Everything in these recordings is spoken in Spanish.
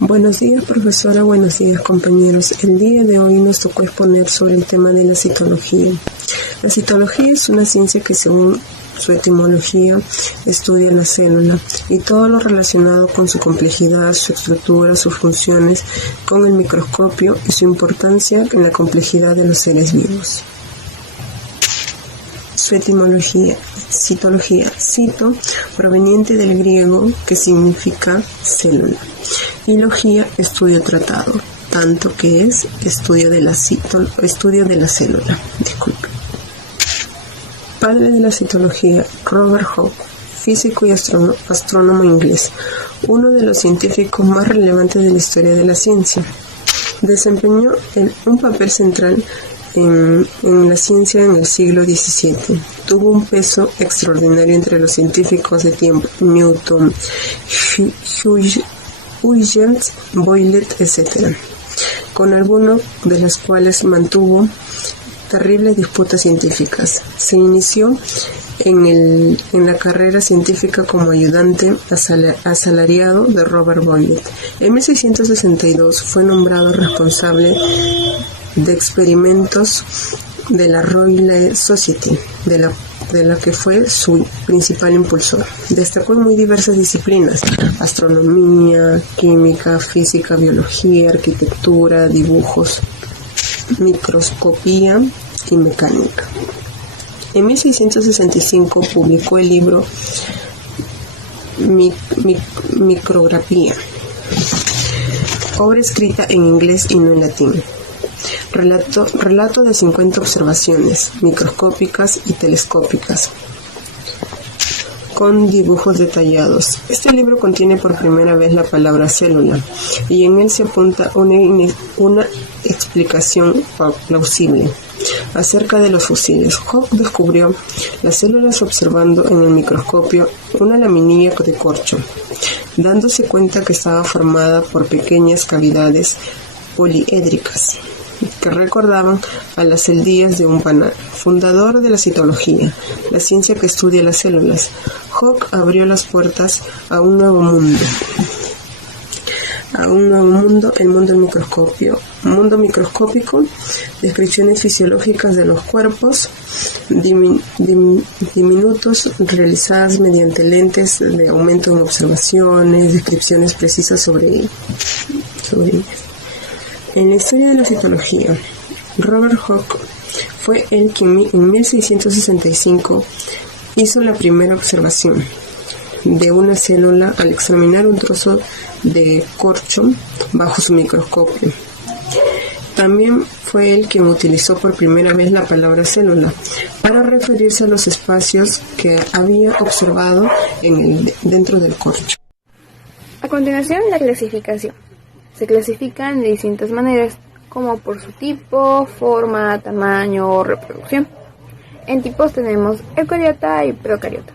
Buenos días, profesora. Buenos días, compañeros. El día de hoy nos tocó exponer sobre el tema de la citología. La citología es una ciencia que, según su etimología, estudia la célula y todo lo relacionado con su complejidad, su estructura, sus funciones con el microscopio y su importancia en la complejidad de los seres vivos. Su etimología: citología, cito, proveniente del griego, que significa célula, y logía, estudio tratado, tanto que es estudio de la célula. Disculpe. Padre de la citología, Robert Hooke, físico y astrónomo inglés, uno de los científicos más relevantes de la historia de la ciencia. Desempeñó un papel central en la ciencia en el siglo XVII. Tuvo un peso extraordinario entre los científicos de tiempo: Newton, Huygens, Boyle, etc., con algunos de los cuales mantuvo terribles disputas científicas. Se inició en la carrera científica como ayudante asalariado de Robert Boyle. En 1662 fue nombrado responsable de experimentos de la Royal Society, de la que fue su principal impulsor. Destacó en muy diversas disciplinas: astronomía, química, física, biología, arquitectura, dibujos, microscopía y mecánica. En 1665 publicó el libro Micrografía, obra escrita en inglés y no en latín. Relato de 50 observaciones microscópicas y telescópicas, con dibujos detallados. Este libro contiene por primera vez la palabra célula, y en él se apunta una explicación plausible acerca de los fósiles. Hooke descubrió las células observando en el microscopio una laminilla de corcho, dándose cuenta que estaba formada por pequeñas cavidades poliédricas que recordaban a las celdillas de un panal. Fundador de la citología, la ciencia que estudia las células, Hooke abrió las puertas a un nuevo mundo, el mundo microscópico, descripciones fisiológicas de los cuerpos diminutos realizadas mediante lentes de aumento en observaciones, descripciones precisas sobre ellas. En la historia de la citología, Robert Hooke fue el que en 1665 hizo la primera observación de una célula al examinar un trozo de corcho bajo su microscopio. También fue él quien utilizó por primera vez la palabra célula para referirse a los espacios que había observado dentro del corcho. A continuación, la clasificación. Se clasifican de distintas maneras, como por su tipo, forma, tamaño o reproducción. En tipos tenemos eucariota y procariota.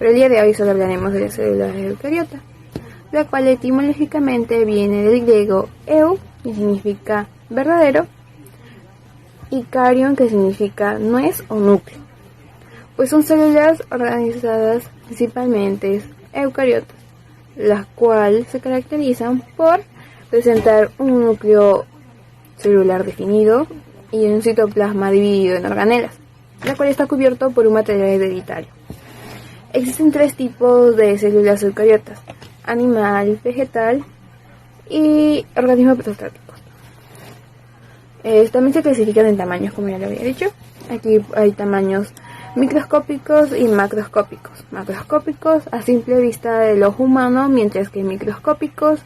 Pero el día de hoy solo hablaremos de las células eucariota, la cual etimológicamente viene del griego eu, que significa verdadero, y carion, que significa nuez o núcleo, pues son células organizadas principalmente eucariotas, las cuales se caracterizan por presentar un núcleo celular definido y un citoplasma dividido en organelas, la cual está cubierto por un material hereditario. Existen tres tipos de células eucariotas: animal, vegetal y organismos protostáticos. También se clasifican en tamaños, como ya lo había dicho. Aquí hay tamaños microscópicos y macroscópicos. Macroscópicos a simple vista del ojo humano, mientras que microscópicos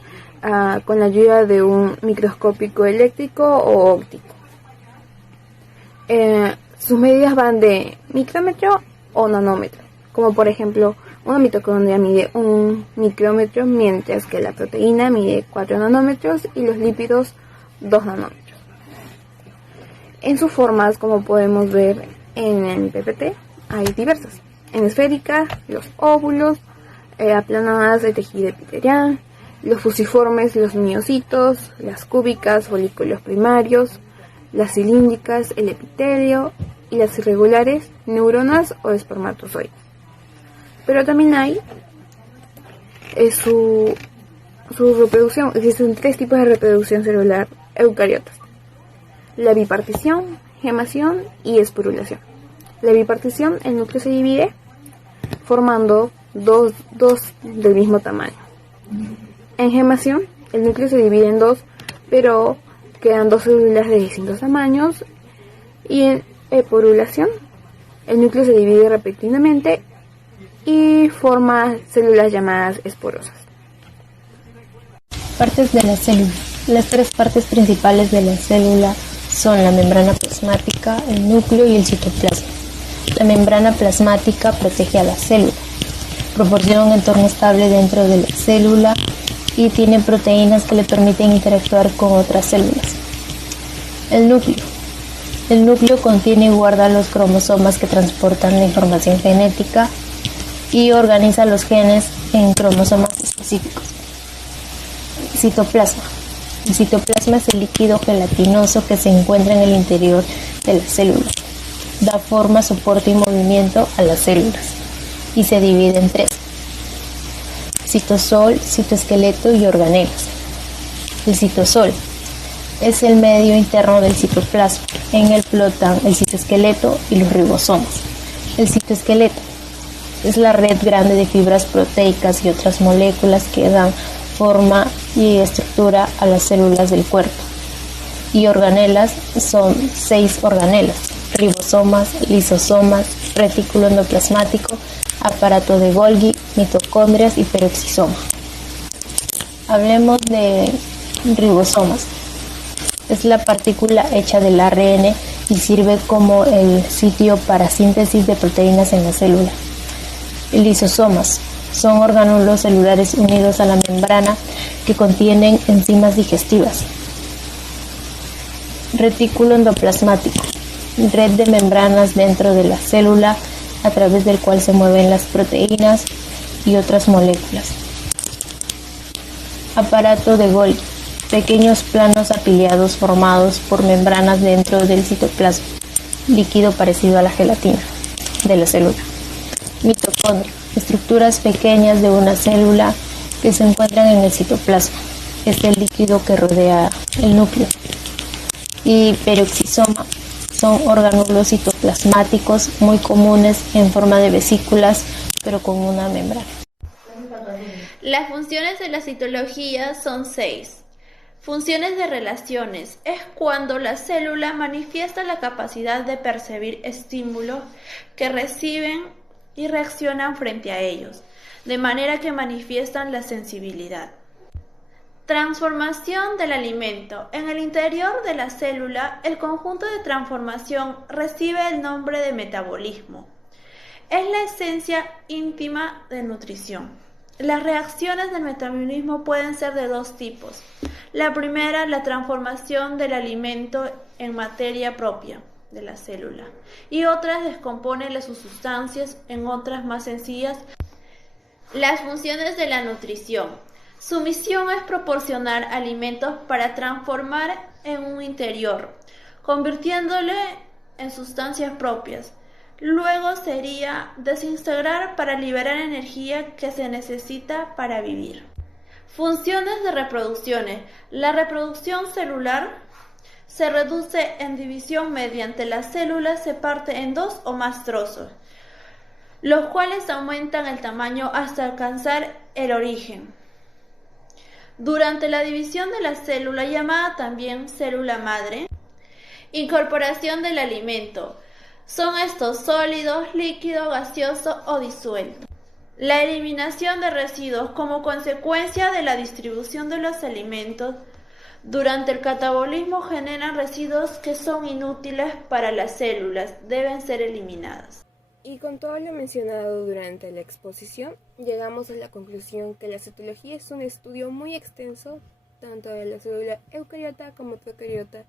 con la ayuda de un microscópico eléctrico o óptico. Sus medidas van de micrómetro o nanómetro, como por ejemplo una mitocondria mide 1 micrómetro, mientras que la proteína mide 4 nanómetros y los lípidos 2 nanómetros. En sus formas, como podemos ver en el PPT, hay diversas: en esféricas, los óvulos, aplanadas, de tejido epitelial, los fusiformes, los miocitos, las cúbicas, folículos primarios, las cilíndricas, el epitelio, y las irregulares, neuronas o espermatozoides. Pero también hay su reproducción, existen 3 tipos de reproducción celular eucariotas: la bipartición, gemación y esporulación. La bipartición, el núcleo se divide formando dos del mismo tamaño. En gemación, el núcleo se divide en 2, pero quedan 2 células de distintos tamaños. Y en esporulación, el núcleo se divide repentinamente y forma células llamadas esporosas. Partes de la célula. Las 3 partes principales de la célula son la membrana plasmática, el núcleo y el citoplasma. La membrana plasmática protege a la célula, proporciona un entorno estable dentro de la célula y tiene proteínas que le permiten interactuar con otras células. El núcleo. El núcleo contiene y guarda los cromosomas que transportan la información genética y organiza los genes en cromosomas específicos. Citoplasma. El citoplasma es el líquido gelatinoso que se encuentra en el interior de la célula. Da forma, soporte y movimiento a las células y se divide en 3: citosol, citoesqueleto y organelas. El citosol es el medio interno del citoplasma. En él flotan el citoesqueleto y los ribosomas. El citoesqueleto es la red grande de fibras proteicas y otras moléculas que dan forma y estructura a las células del cuerpo. Y organelas son 6 organelas: ribosomas, lisosomas, retículo endoplasmático, aparato de Golgi, mitocondrias y peroxisoma. Hablemos de ribosomas. Es la partícula hecha del ARN y sirve como el sitio para síntesis de proteínas en la célula. Lisosomas son orgánulos celulares unidos a la membrana que contienen enzimas digestivas. Retículo endoplasmático, red de membranas dentro de la célula a través del cual se mueven las proteínas y otras moléculas. Aparato de Golgi, pequeños planos afiliados formados por membranas dentro del citoplasma, líquido parecido a la gelatina de la célula. Mitocondria, estructuras pequeñas de una célula que se encuentran en el citoplasma. Es el líquido que rodea el núcleo. Y peroxisoma son orgánulos citoplasmáticos muy comunes en forma de vesículas, pero con una membrana. Las funciones de la citología son 6. Funciones de relaciones. Es cuando la célula manifiesta la capacidad de percibir estímulos que reciben y reaccionan frente a ellos, de manera que manifiestan la sensibilidad. Transformación del alimento. En el interior de la célula, el conjunto de transformación recibe el nombre de metabolismo. Es la esencia íntima de nutrición. Las reacciones del metabolismo pueden ser de 2 tipos. La primera, la transformación del alimento en materia propia de la célula, y otras descompone las sustancias en otras más sencillas. Las funciones de la nutrición. Su misión es proporcionar alimentos para transformar en un interior, convirtiéndole en sustancias propias. Luego sería desintegrar para liberar energía que se necesita para vivir. Funciones de reproducciones. La reproducción celular se reduce en división mediante la célula se parte en 2 o más trozos, los cuales aumentan el tamaño hasta alcanzar el origen. Durante la división de la célula, llamada también célula madre, incorporación del alimento. Son estos sólidos, líquidos, gaseosos o disueltos. La eliminación de residuos como consecuencia de la distribución de los alimentos durante el catabolismo generan residuos que son inútiles para las células, deben ser eliminadas. Y con todo lo mencionado durante la exposición, llegamos a la conclusión que la citología es un estudio muy extenso, tanto de la célula eucariota como procariota,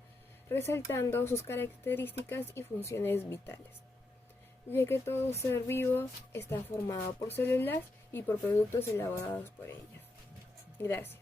resaltando sus características y funciones vitales, ya que todo ser vivo está formado por células y por productos elaborados por ellas. Gracias.